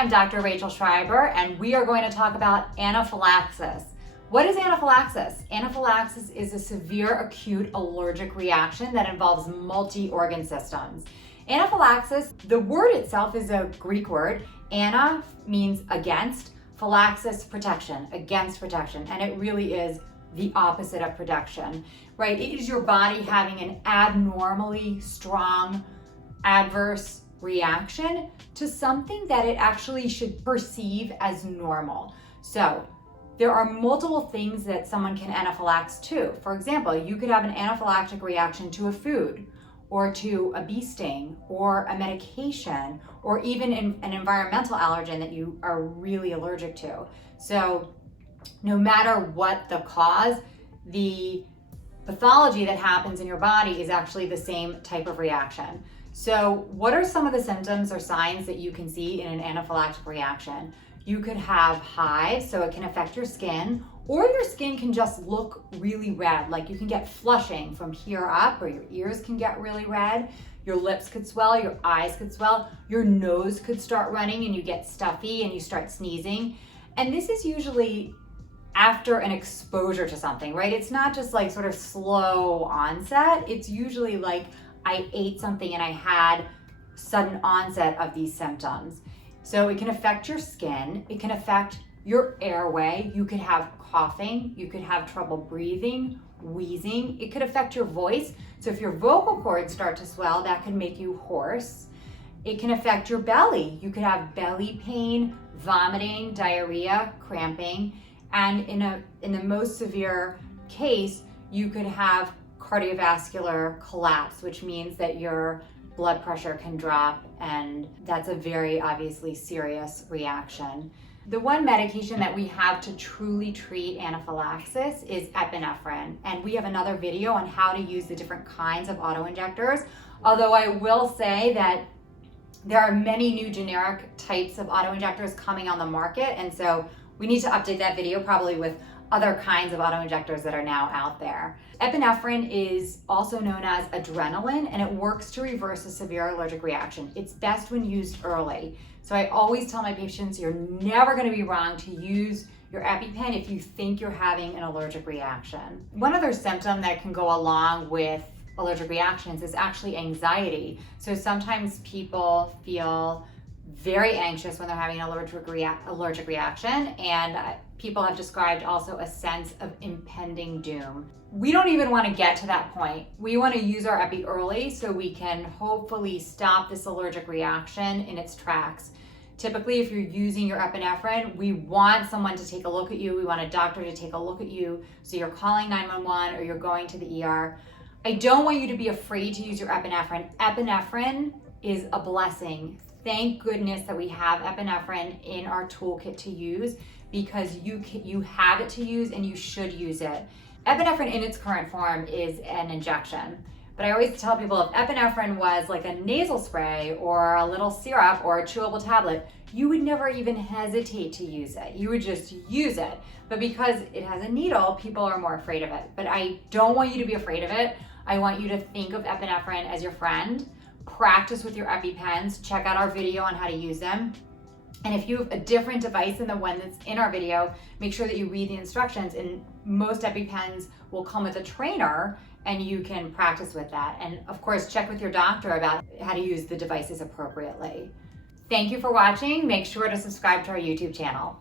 I'm Dr. Rachel Schreiber, and we are going to talk about anaphylaxis. What is anaphylaxis? Anaphylaxis is a severe acute allergic reaction that involves multi-organ systems. Anaphylaxis, the word itself is a Greek word. Ana means against, phylaxis, protection, against protection, and it really is the opposite of protection, right? It is your body having an abnormally strong, adverse reaction to something that it actually should perceive as normal. So there are multiple things that someone can anaphylax to. For example, you could have an anaphylactic reaction to a food, or to a bee sting, or a medication, or even an environmental allergen that you are really allergic to. So no matter what the cause, the pathology that happens in your body is actually the same type of reaction. So what are some of the symptoms or signs that you can see in an anaphylactic reaction? You could have hives, so it can affect your skin, or your skin can just look really red. Like you can get flushing from here up, or your ears can get really red. Your lips could swell, your eyes could swell, your nose could start running and you get stuffy and you start sneezing. And this is usually after an exposure to something, right? It's not just like sort of slow onset. It's usually like I ate something and I had sudden onset of these symptoms. So it can affect your skin, it can affect your airway, you could have coughing, you could have trouble breathing, wheezing, it could affect your voice. So if your vocal cords start to swell, that can make you hoarse. It can affect your belly. You could have belly pain, vomiting, diarrhea, cramping, and in the most severe case, you could have cardiovascular collapse, which means that your blood pressure can drop, and that's a very obviously serious reaction. The one medication that we have to truly treat anaphylaxis is epinephrine, and we have another video on how to use the different kinds of autoinjectors, although I will say that there are many new generic types of autoinjectors coming on the market, and so we need to update that video probably with other kinds of autoinjectors that are now out there. Epinephrine is also known as adrenaline, and it works to reverse a severe allergic reaction. It's best when used early. So I always tell my patients, you're never going to be wrong to use your EpiPen if you think you're having an allergic reaction. One other symptom that can go along with allergic reactions is actually anxiety. So sometimes people feel very anxious when they're having an allergic reaction, and people have described also a sense of impending doom. We don't even want to get to that point. We want to use our Epi early so we can hopefully stop this allergic reaction in its tracks. Typically, if you're using your epinephrine, we want someone to take a look at you. We want a doctor to take a look at you. So you're calling 911 or you're going to the ER. I don't want you to be afraid to use your epinephrine. Epinephrine is a blessing. Thank goodness that we have epinephrine in our toolkit to use, because you have it to use and you should use it. Epinephrine in its current form is an injection. But I always tell people, if epinephrine was like a nasal spray or a little syrup or a chewable tablet, you would never even hesitate to use it. You would just use it. But because it has a needle, people are more afraid of it. But I don't want you to be afraid of it. I want you to think of epinephrine as your friend. Practice with your EpiPens. Check out our video on how to use them. And if you have a different device than the one that's in our video, make sure that you read the instructions, and most EpiPens will come with a trainer and you can practice with that. And of course, check with your doctor about how to use the devices appropriately. Thank you for watching. Make sure to subscribe to our YouTube channel.